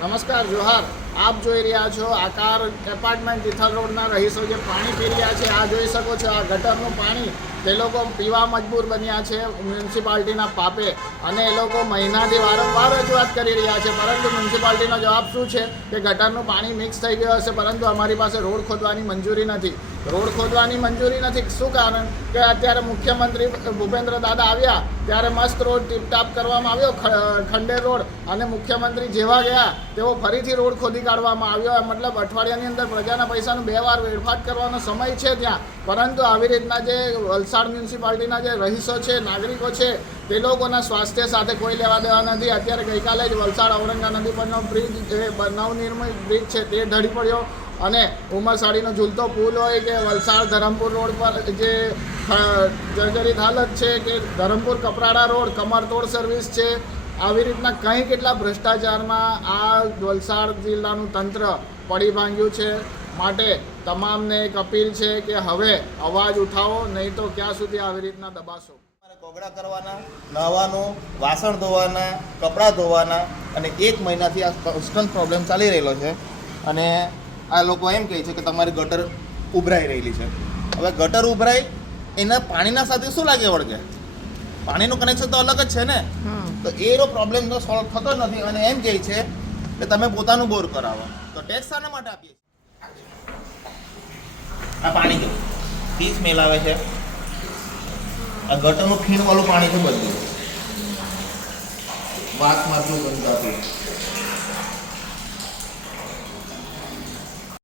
નમસ્કાર જોહાર. આપ જોઈ રહ્યા છો આકાર એપાર્ટમેન્ટ તિથલ રોડના રહીશો જે પાણી પી રહ્યા છે. આ જોઈ શકો છો, આ ગટરનું પાણી તે લોકો પીવા મજબૂર બન્યા છે મ્યુનિસિપાલિટીના પાપે, અને એ લોકો મહિનાથી વારંવાર રજૂઆત કરી રહ્યા છે. પરંતુ મ્યુનિસિપાલિટીનો જવાબ શું છે કે ગટરનું પાણી મિક્સ થઈ ગયું હશે, પરંતુ અમારી પાસે રોડ ખોદવાની મંજૂરી નથી. રોડ ખોદવાની મંજૂરી નથી શું કારણ કે અત્યારે મુખ્યમંત્રી ભૂપેન્દ્ર દાદા આવ્યા ત્યારે મસ્ત રોડ ટીપટાપ કરવામાં આવ્યો, ખંડેર રોડ, અને મુખ્યમંત્રી જેવા ગયા તેઓ ફરીથી રોડ ખોદી કાઢવામાં આવ્યો. મતલબ અઠવાડિયાની અંદર પ્રજાના પૈસાનું 2 વાર વેડફાટ કરવાનો સમય છે ત્યાં. પરંતુ આવી રીતના જે વલસાડ મ્યુનિસિપાલિટીના જે રહીશો છે, નાગરિકો છે, તે લોકોના સ્વાસ્થ્ય સાથે કોઈ લેવા દેવા નથી. અત્યારે ગઈકાલે જ વલસાડ ઔરંગા નદી પરનો બ્રિજ, જે નવનિર્મિત બ્રિજ છે તે ઢળી પડ્યો, અને ઉમરસાડીનો ઝૂલતો પુલ હોય કે વલસાડ ધરમપુર રોડ પર જે જર્જરિત હાલત છે, કે ધરમપુર કપરાડા રોડ કમરતોડ સર્વિસ છે. આવી રીતના કંઈ કેટલા ભ્રષ્ટાચારમાં આ વલસાડ જિલ્લાનું તંત્ર પડી ભાંગ્યું છે. માટે તમામને એક અપીલ છે કે હવે અવાજ ઉઠાવો, નહીં તો ક્યાં સુધી આવી રીતના દબાશો. કોગળા કરવાના, નહાવાનું, વાસણ ધોવાના, કપડાં ધોવાના, અને 1 મહિનાથી આ કોન્સ્ટન્ટ પ્રોબ્લેમ ચાલી રહેલો છે. અને આ લોકો એમ કહે છે કે તમારી ગટર ઉભરાઈ રહેલી છે. હવે ગટર ઉભરાય એના પાણીના સાથે શું લાગે વળગે? પાણીનું કનેક્શન તો અલગ જ છે ને. તો એનો પ્રોબ્લેમ તો સોલ્વ થતો નથી, અને એમ કહે છે કે તમે પોતાનું બોર કરાવો. તો ટેક્સ શાના માટે આપીએ? આ પાણી કેવું 30 સ્મેલ આવે છે. આ ગટરનું ખીણવાળું પાણી છે બધું, વાસ મારતું બંધાતું.